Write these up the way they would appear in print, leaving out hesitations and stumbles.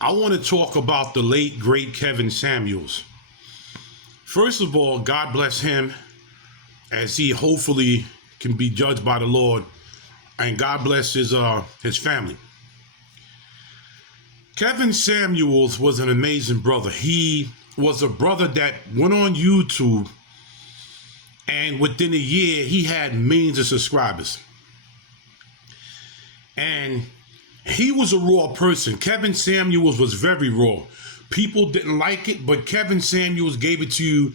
I want to talk about the late, great Kevin Samuels. First of all, God bless him as he hopefully can be judged by the Lord, and God bless his family. Kevin Samuels was an amazing brother. He was a brother that went on YouTube, and within a year, he had millions of subscribers. And he was a raw person. Kevin Samuels was very raw. People didn't like it, but Kevin Samuels gave it to you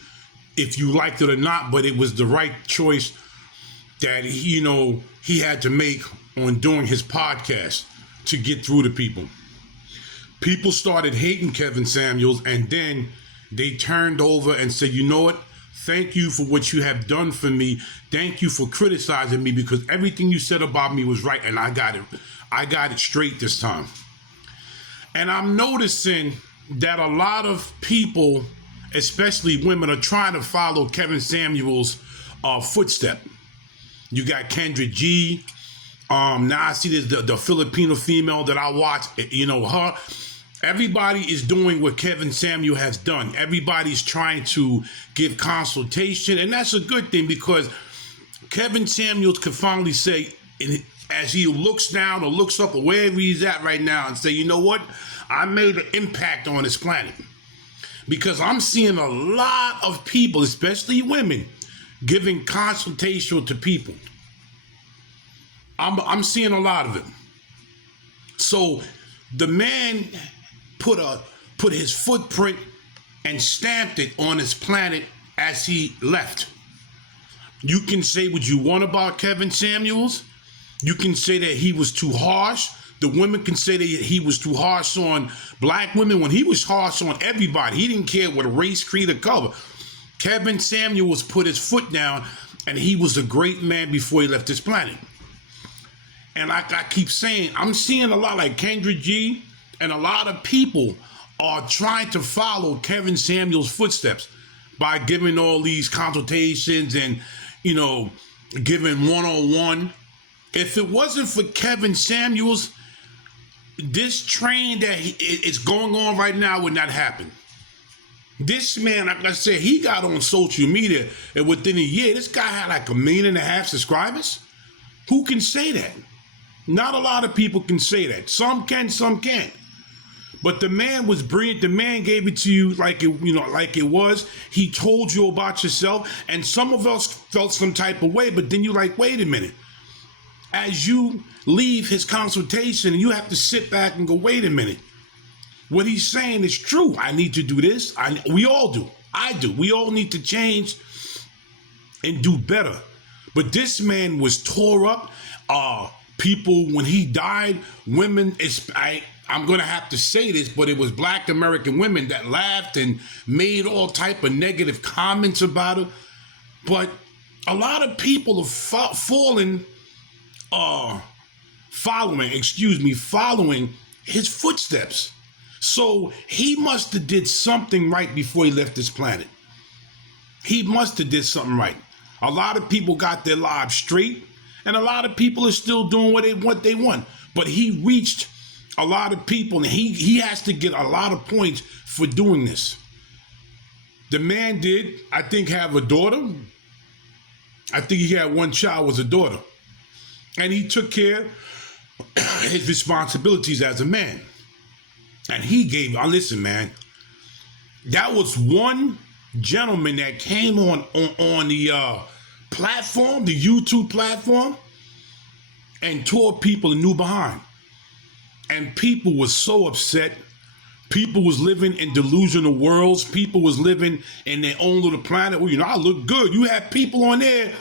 if you liked it or not, but it was the right choice that he had to make on doing his podcast to get through to people. People started hating Kevin Samuels, and then they turned over and said, you know what? Thank you for what you have done for me. Thank you for criticizing me, because everything you said about me was right, and I got it. I got it straight this time. And I'm noticing that a lot of people, especially women, are trying to follow Kevin Samuels' footstep. You got Kendra G. Now I see this, the Filipino female that I watch, her. Everybody is doing what Kevin Samuel has done. Everybody's trying to give consultation, and that's a good thing, because Kevin Samuels could finally say, as he looks down or looks up or wherever he's at right now, and say, you know what? I made an impact on this planet. Because I'm seeing a lot of people, especially women, giving consultation to people. I'm seeing a lot of it. So the man put his footprint and stamped it on this planet as he left. You can say what you want about Kevin Samuels. You can say that he was too harsh. The women can say that he was too harsh on black women, when he was harsh on everybody. He didn't care what race, creed, or color. Kevin Samuels put his foot down, and he was a great man before he left this planet. And like I keep saying, I'm seeing a lot like Kendra G, and a lot of people are trying to follow Kevin Samuels' footsteps by giving all these consultations and, giving one-on-one. If it wasn't for Kevin Samuels, this train that is going on right now would not happen. This man, like I said, he got on social media, and within a year, this guy had like 1.5 million subscribers. Who can say that? Not a lot of people can say that. Some can, some can't. But the man was brilliant. The man gave it to you like it was. He told you about yourself, and some of us felt some type of way, but then you're like, wait a minute. As you leave his consultation, you have to sit back and go, wait a minute. What he's saying is true. I need to do this. We all do. I do. We all need to change and do better. But this man was tore up. People, when he died, women, I'm going to have to say this, but it was Black American women that laughed and made all type of negative comments about it. But a lot of people are following his footsteps. So he must have did something right before he left this planet. He must have did something right. A lot of people got their lives straight, and a lot of people are still doing what they want. But he reached a lot of people, and he has to get a lot of points for doing this. The man did, I think, have a daughter. I think he had one child, was a daughter. And he took care of his responsibilities as a man. And he gave, listen, man, that was one gentleman that came on the platform, the YouTube platform, and tore people a new behind. And people were so upset. People was living in delusional worlds. People was living in their own little planet. Well, I look good. You have people on there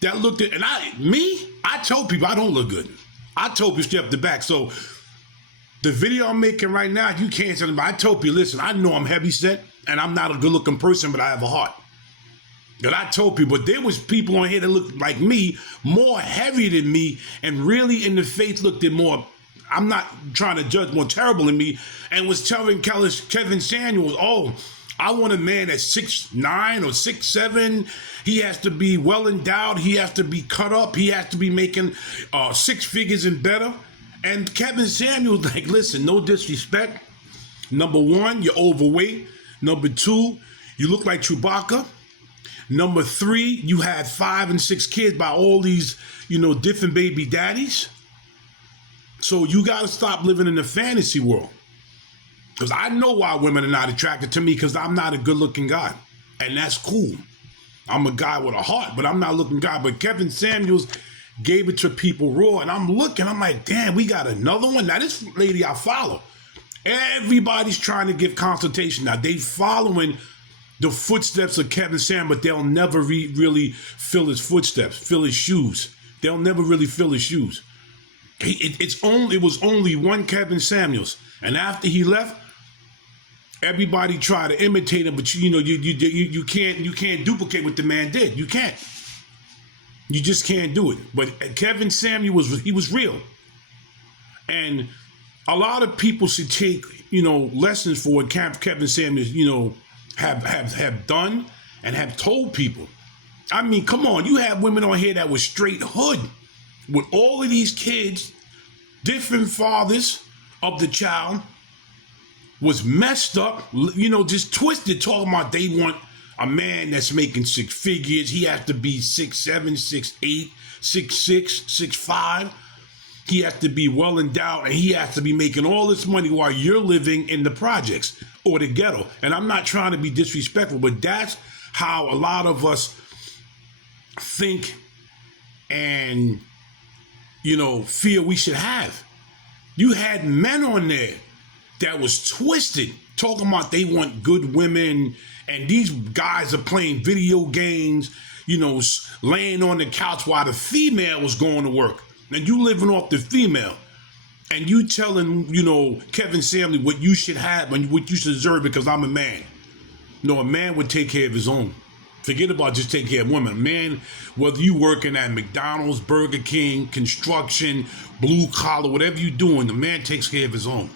that looked at, and I told people I don't look good. I told people straight up the back. So the video I'm making right now, you can't tell them. I told people, listen, I know I'm heavy set, and I'm not a good looking person, but I have a heart. But I told people, but there was people on here that looked like me, more heavy than me, and really in the face looked at more, I'm not trying to judge, more terrible than me, and was telling Kevin Samuels, I want a man that's 6'9" or 6'7". He has to be well endowed. He has to be cut up. He has to be making 6 figures and better. And Kevin Samuels, like, listen, no disrespect, Number one, you're overweight. Number two, you look like Chewbacca. Number three, you had 5 and 6 kids by all these, different baby daddies. So you got to stop living in the fantasy world. Because I know why women are not attracted to me, because I'm not a good-looking guy. And that's cool. I'm a guy with a heart, but I'm not a looking guy. But Kevin Samuels gave it to people raw, and I'm looking. I'm like, damn, we got another one? Now, this lady I follow, everybody's trying to give consultation. Now, they following the footsteps of Kevin Samuels, but they'll never really fill his footsteps, fill his shoes. They'll never really fill his shoes. It was only one Kevin Samuels, and after he left, everybody tried to imitate him, but you can't duplicate what the man did. You can't. You just can't do it. But Kevin Samuels was real, and a lot of people should take lessons for what Kevin Samuels have done and have told people. I mean, come on, you have women on here that was straight hood with all of these kids, different fathers of the child, was messed up, just twisted, talking about they want a man that's making 6 figures. He has to be 6'7", 6'8", 6'6", 6'5". He has to be well endowed, and he has to be making all this money while you're living in the projects or the ghetto. And I'm not trying to be disrespectful, but that's how a lot of us think and, feel we should have. You had men on there that was twisted, talking about they want good women, and these guys are playing video games, laying on the couch while the female was going to work. And you living off the female. And you telling, Kevin Samuels what you should have and what you should deserve because I'm a man. No, a man would take care of his own. Forget about just taking care of women. A man, whether you working at McDonald's, Burger King, construction, blue collar, whatever you're doing, the man takes care of his own.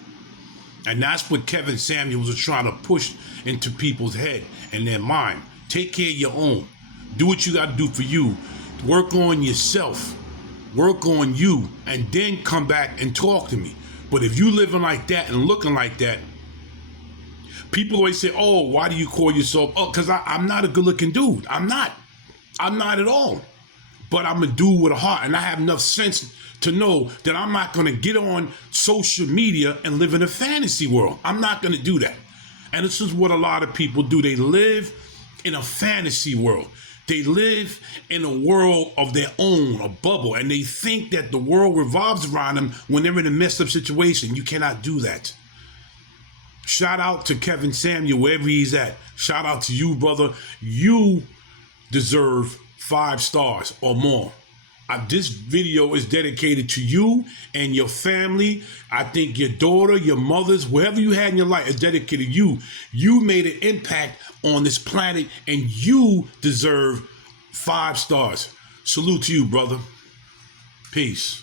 And that's what Kevin Samuels was trying to push into people's head and their mind. Take care of your own. Do what you got to do for you. Work on yourself. Work on you, and then come back and talk to me. But if you living like that and looking like that, people always say, oh, why do you call yourself? Oh, because I'm not a good-looking dude. I'm not at all. But I'm a dude with a heart, and I have enough sense to know that I'm not going to get on social media and live in a fantasy world. I'm not going to do that. And this is what a lot of people do. They live in a fantasy world. They live in a world of their own, a bubble, and they think that the world revolves around them when they're in a messed up situation. You cannot do that. Shout out to Kevin Samuels, wherever he's at. Shout out to you, brother. You deserve 5 stars or more. This video is dedicated to you and your family. I think your daughter, your mothers, whoever you had in your life is dedicated to you. You made an impact on this planet, and you deserve 5 stars. Salute to you, brother. Peace.